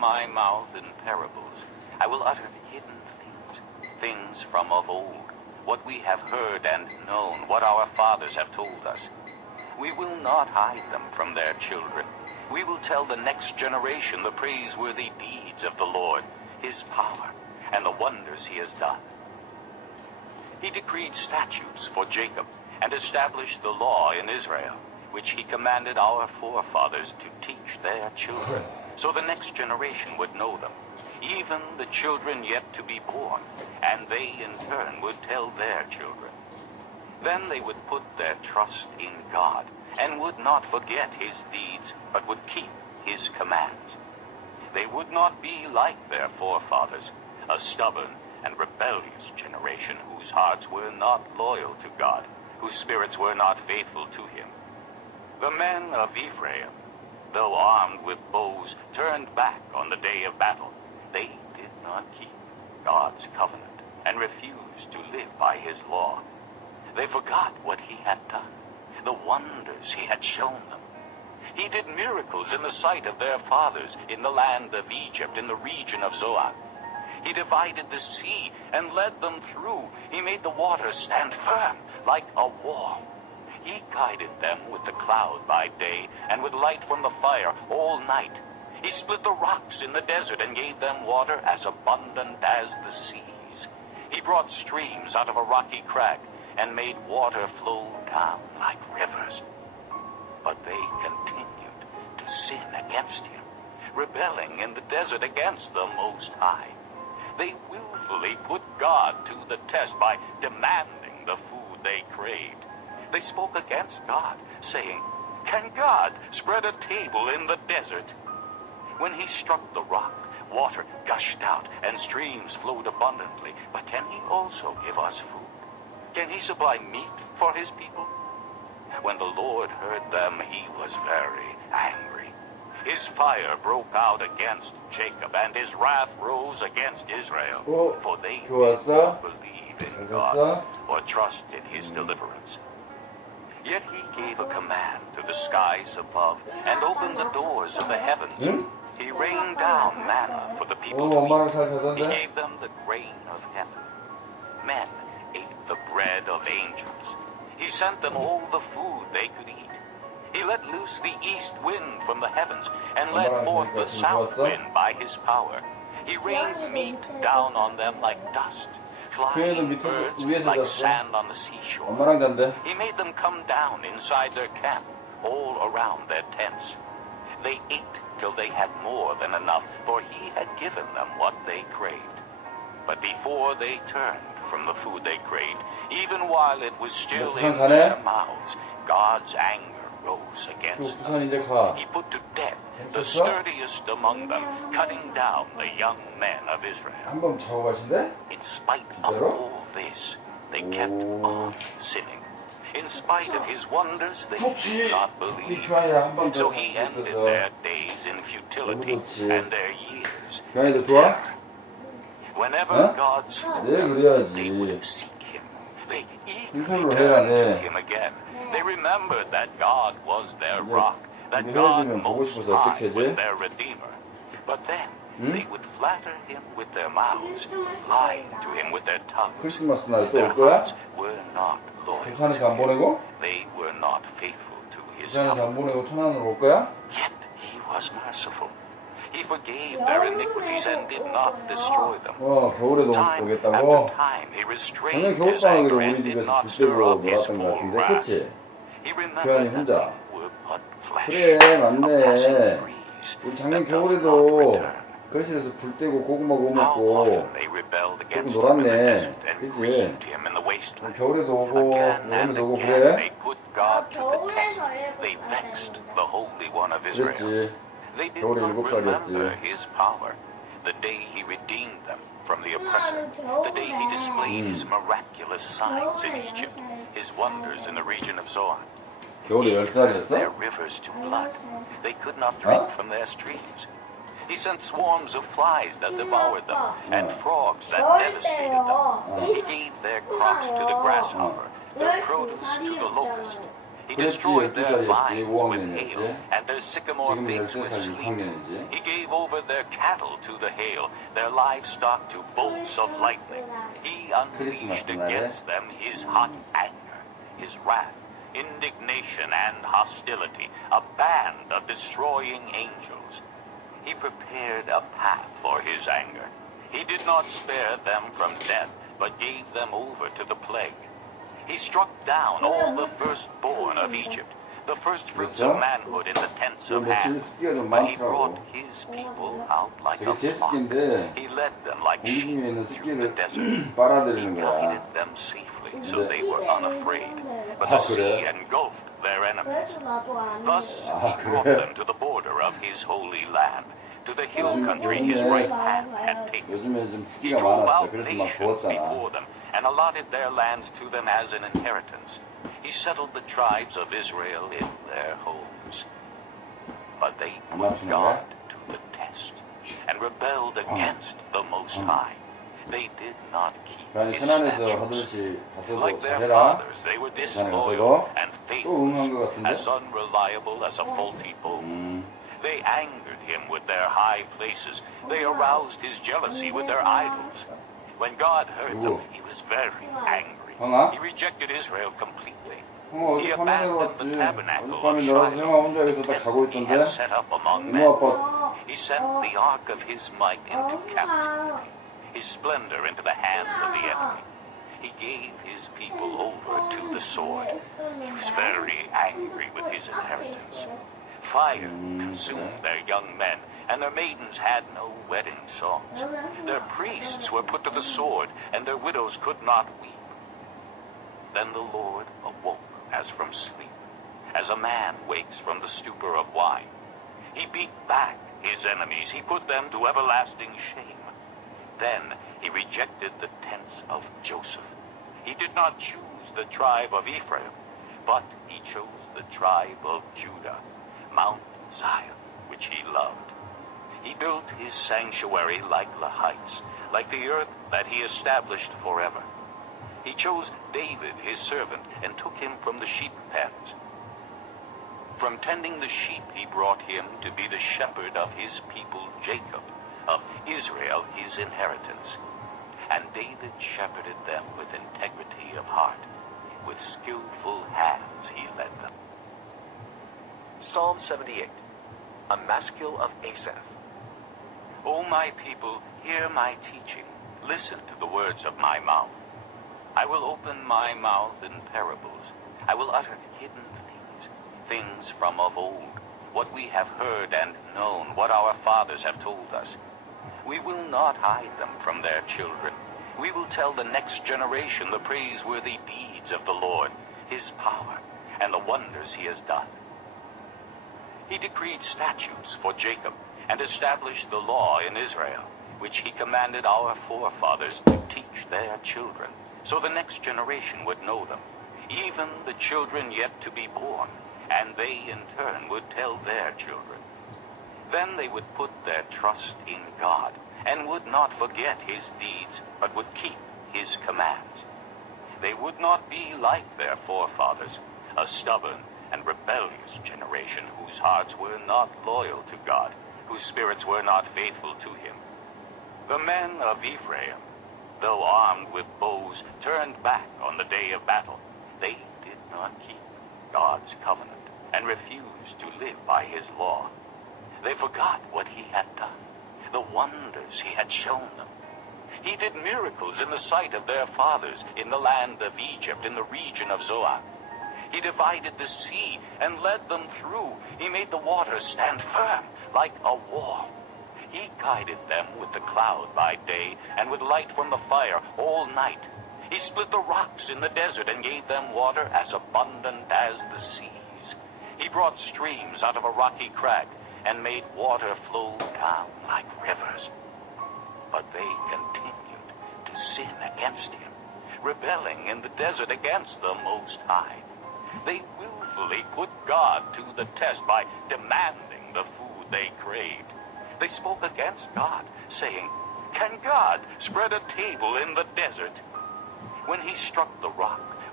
my mouth in parables. I will utter hidden things from of old, what we have heard and known, what our fathers have told us. We will not hide them from their children. We will tell the next generation the praiseworthy deeds of the Lord, his power, and the wonders he has done. He decreed statutes for Jacob and established the law in Israel, which he commanded our forefathers to teach their children, so the next generation would know them, even the children yet to be born, and they in turn would tell their children. Then they would put their trust in God, and would not forget his deeds, but would keep his commands. They would not be like their forefathers, a stubborn and rebellious generation whose hearts were not loyal to God, whose spirits were not faithful to him. The men of Ephraim, though armed with bows, turned back on the day of battle. They did not keep God's covenant and refused to live by his law. They forgot what he had done, the wonders he had shown them. He did miracles in the sight of their fathers in the land of Egypt, in the region of Zoan. He divided the sea and led them through. He made the waters stand firm like a wall. He guided them with the cloud by day and with light from the fire all night. He split the rocks in the desert and gave them water as abundant as the seas. He brought streams out of a rocky crag and made water flow down like rivers. But they continued to sin against him, rebelling in the desert against the Most High. They willfully put God to the test by demanding the food they craved. They spoke against God, saying, "Can God spread a table in the desert?" When he struck the rock, water gushed out and streams flowed abundantly. But can he also give us food? Can he supply meat for his people? When the Lord heard them, he was very angry. His fire broke out against Jacob, and his wrath rose against Israel. For they did not believe in God or trust in his deliverance. Yet he gave a command to the skies above and opened the doors of the heavens. He rained down manna for the people to eat. He gave them the grain of heaven. Men ate the bread of angels. He sent them all the food they could eat. He let loose the east wind from the heavens and let forth the south wind by his power. He rained meat down on them like dust, flying birds like sand on the seashore. He made them come down inside their camp, all around their tents. They ate till they had more than enough, for he had given them what they craved. But before they turned from the food they craved, even while it was still in their mouths, God's anger rose against them. He put to death the sturdiest among them, cutting down the young men of Israel. In spite of all this, they kept on sinning. In spite of his wonders, they did not believe. So he ended their days in futility and their years in terror. Whenever God spoke, they would seek him. They eagerly turned to him again. They remembered that God was their rock, that God Most High was their Redeemer. But then they would flatter him with their mouths, lying to him with their tongues. Their hearts were not loyal to him. They were not faithful to his covenant. Yet he was merciful. He forgave their iniquities and did not destroy them. Time after time he restrained his anger and did not stir up his full wrath. He remembered that they were but flesh, a passing breeze that does not return. How often they rebelled against him in the desert and grieved him in the wasteland. Again and again they put God to the test. They vexed the Holy One of Israel. They did not remember his power, the day he redeemed them from the oppressor, the day he displayed his miraculous signs in Egypt, his wonders in the region of Zoan. He turned their rivers to blood. They could not drink from their streams. He sent swarms of flies that devoured them, and frogs that devastated them. He gave their crops to the grasshopper, their produce to the locust. He 그랬지, destroyed their 12살이었지, vines with hail, 5학년이었지. and their sycamore 지금 figs with 13살, sleet. 6학년이지. He gave over their cattle to the hail, their livestock to bolts of lightning. He unleashed against them his hot anger, his wrath, indignation, and hostility, a band of destroying angels. He prepared a path for his anger. He did not spare them from death, but gave them over to the plague. He struck down all the firstborn of Egypt, the first fruits of manhood in the tents of Ham. But he brought his people out like a flock. He led them like sheep through the desert. He guided them safely, so they were unafraid. But the sea engulfed their enemies. Thus he brought them to the border of his holy land, to the hill country his right hand had taken. 요즘에 좀 He 습기가 drove 많았어. out 그래서 막 nations 더웠잖아. before them and allotted their lands to them as an inheritance. He settled the tribes of Israel in their homes. But they put God to the test and rebelled against the Most High. They did not keep 그러니까 his 신안에서 statutes. 하듯이 가서도 Like their 잘해라. fathers, they were 부산에 disloyal 가서도 and 또 응한 것 faithless, 같은데. as unreliable as a faulty bow. They angered him with their high places. They aroused his jealousy with their idols. When God heard them, he was very angry. He rejected Israel completely. 형아 He 어디 밤에 abandoned 내려왔지? the tabernacle 어젯밤에 of 내려와서 형아 Shiloh, 혼자 the 여기서 딱 자고 temple he 있던데. had set up among 이모 men. 아빠 He sent the ark of his might into captivity, his splendor into the hands of the enemy. He gave his people over to the sword. He was very angry with his inheritance. Fire consumed their young men, and their maidens had no wedding songs. Their priests were put to the sword, and their widows could not weep. Then the Lord awoke as from sleep, as a man wakes from the stupor of wine. He beat back his enemies. He put them to everlasting shame. Then he rejected the tents of Joseph. He did not choose the tribe of Ephraim, but he chose the tribe of Judah, Mount Zion, which he loved. He built his sanctuary like the heights, like the earth that he established forever. He chose David, his servant, and took him from the sheep pens. From tending the sheep he brought him to be the shepherd of his people Jacob, of Israel his inheritance. And David shepherded them with integrity of heart. With skillful hands he led them. Psalm 78, a maskil of Asaph. O my people, hear my teaching. Listen to the words of my mouth. I will open my mouth in parables. I will utter hidden things from of old, what we have heard and known, what our fathers have told us. We will not hide them from their children. We will tell the next generation the praiseworthy deeds of the Lord, his power, and the wonders he has done. He decreed statutes for Jacob and established the law in Israel, which he commanded our forefathers to teach their children, so the next generation would know them, even the children yet to be born, and they in turn would tell their children. Then they would put their trust in God, and would not forget his deeds, but would keep his commands. They would not be like their forefathers, a stubborn and rebellious generation whose hearts were not loyal to God, whose spirits were not faithful to him. The men of Ephraim, though armed with bows, turned back on the day of battle. They did not keep God's covenant and refused to live by his law. They forgot what he had done, the wonders he had shown them. He did miracles in the sight of their fathers in the land of Egypt, in the region of Zoan. He divided the sea and led them through. He made the waters stand firm like a wall. He guided them with the cloud by day and with light from the fire all night. He split the rocks in the desert and gave them water as abundant as the seas. He brought streams out of a rocky crag and made water flow down like rivers. But they continued to sin against him, rebelling in the desert against the Most High. They willfully put God to the test by demanding the food they craved. They spoke against God, saying, "Can God spread a table in the desert?" When he struck the rock,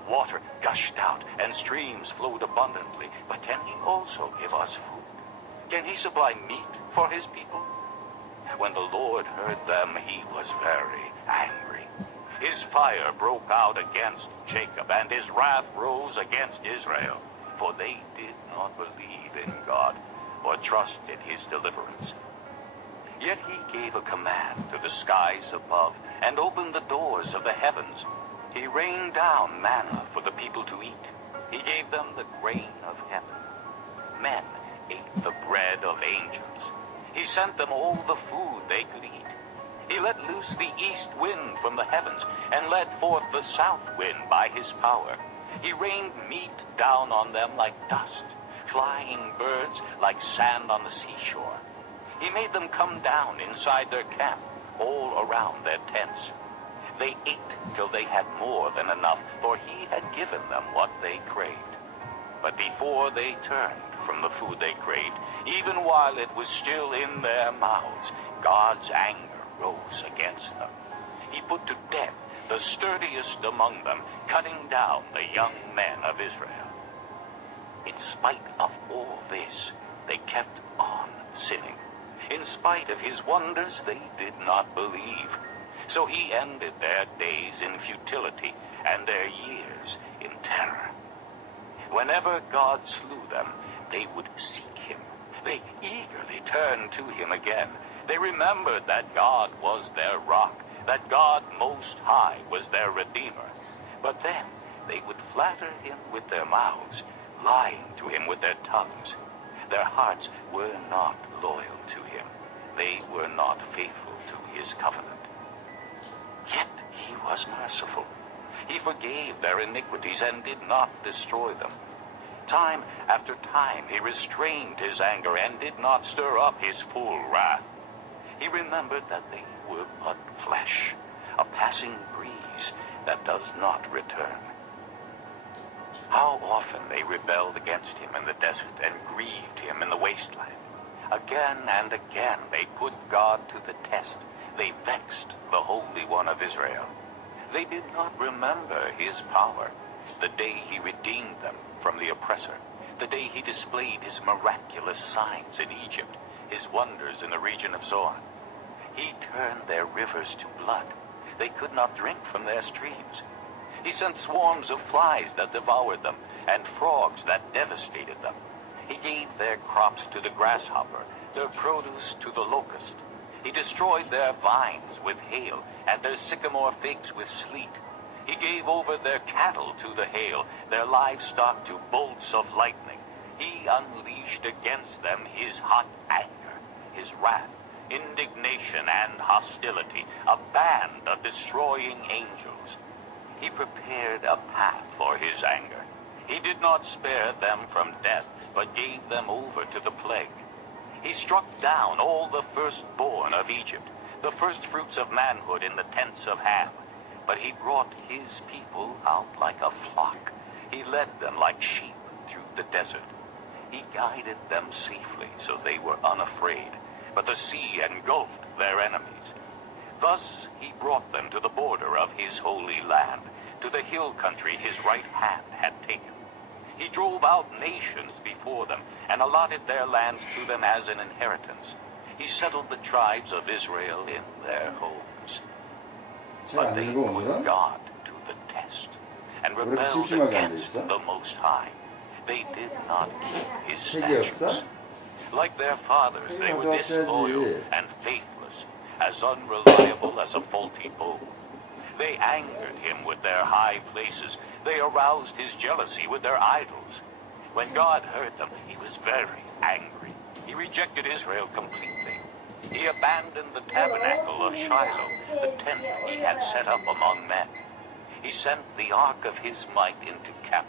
Water gushed out and streams flowed abundantly. But can he also give us food? Can he supply meat for his people? When the Lord heard them, he was very angry. His fire broke out against Jacob, and his wrath rose against Israel, for they did not believe in God or trust in his deliverance. Yet he gave a command to the skies above and opened the doors of the heavens. He rained down manna for the people to eat. He gave them the grain of heaven. Men ate the bread of angels. He sent them all the food they could eat. He let loose the east wind from the heavens and led forth the south wind by his power. He rained meat down on them like dust, flying birds like sand on the seashore. He made them come down inside their camp, all around their tents. They ate till they had more than enough, for he had given them what they craved. But before they turned from the food they craved, even while it was still in their mouths, God's anger rose against them. He put to death the sturdiest among them, cutting down the young men of Israel. In spite of all this, they kept on sinning. In spite of his wonders, they did not believe. So he ended their days in futility and their years in terror. Whenever God slew them, they would seek him. They eagerly turned to him again. They remembered that God was their rock, that God Most High was their Redeemer. But then they would flatter him with their mouths, lying to him with their tongues. Their hearts were not loyal to him. They were not faithful to his covenant. Yet he was merciful. He forgave their iniquities and did not destroy them. Time after time he restrained his anger and did not stir up his full wrath. He remembered that they were but flesh, a passing breeze that does not return. How often they rebelled against him in the desert and grieved him in the wasteland. Again and again they put God to the test. They vexed the Holy One of Israel. They did not remember his power, the day he redeemed them from the oppressor, the day he displayed his miraculous signs in Egypt, his wonders in the region of Zoan. He turned their rivers to blood. They could not drink from their streams. He sent swarms of flies that devoured them, and frogs that devastated them. He gave their crops to the grasshopper, their produce to the locust. He destroyed their vines with hail, and their sycamore figs with sleet. He gave over their cattle to the hail, their livestock to bolts of lightning. He unleashed against them his hot anger, his wrath, indignation, and hostility, a band of destroying angels. He prepared a path for his anger. He did not spare them from death, but gave them over to the plague. He struck down all the firstborn of Egypt, the firstfruits of manhood in the tents of Ham. But he brought his people out like a flock. He led them like sheep through the desert. He guided them safely, so they were unafraid. But the sea engulfed their enemies. Thus he brought them to the border of his holy land, to the hill country his right hand had taken. He drove out nations before them and allotted their lands to them as an inheritance. He settled the tribes of Israel in their homes. But they put God to the test and rebelled against the Most High. They did not keep his statutes. Like their fathers, they were disloyal and faithless, as unreliable as a faulty bow. They angered him with their high places. They aroused his jealousy with their idols. When God heard them, he was very angry. He rejected Israel completely. He abandoned the tabernacle of Shiloh, the tent he had set up among men. He sent the ark of his might into captivity.